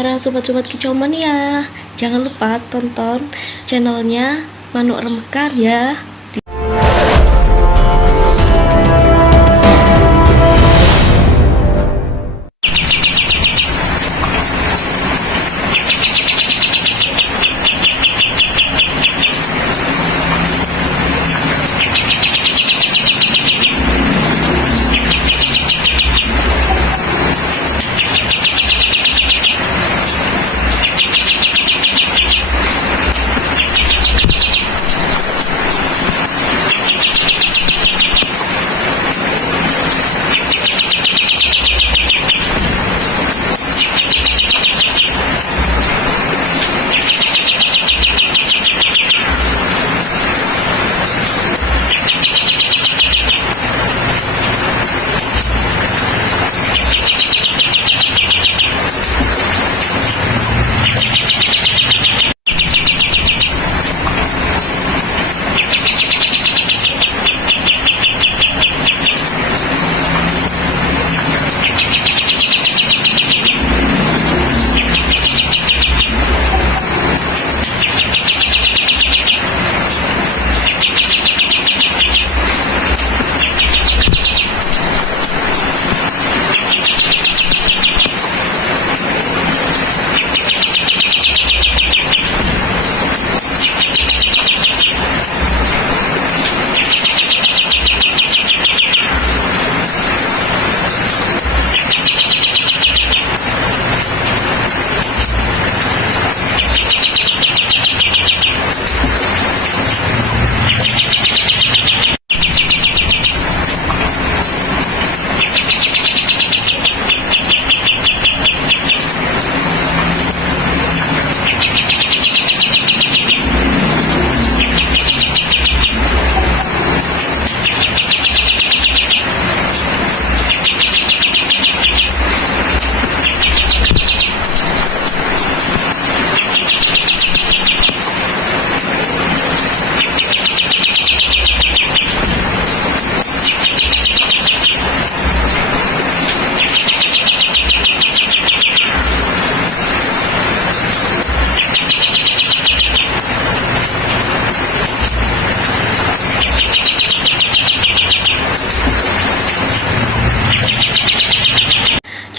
para sobat-sobat kicau mania. Jangan lupa tonton channelnya Manuk Remekar ya.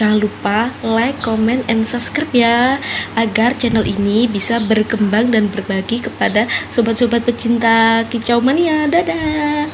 Jangan lupa like, comment, and subscribe ya, agar channel ini bisa berkembang dan berbagi kepada sobat-sobat pecinta kicau mania. Dadah.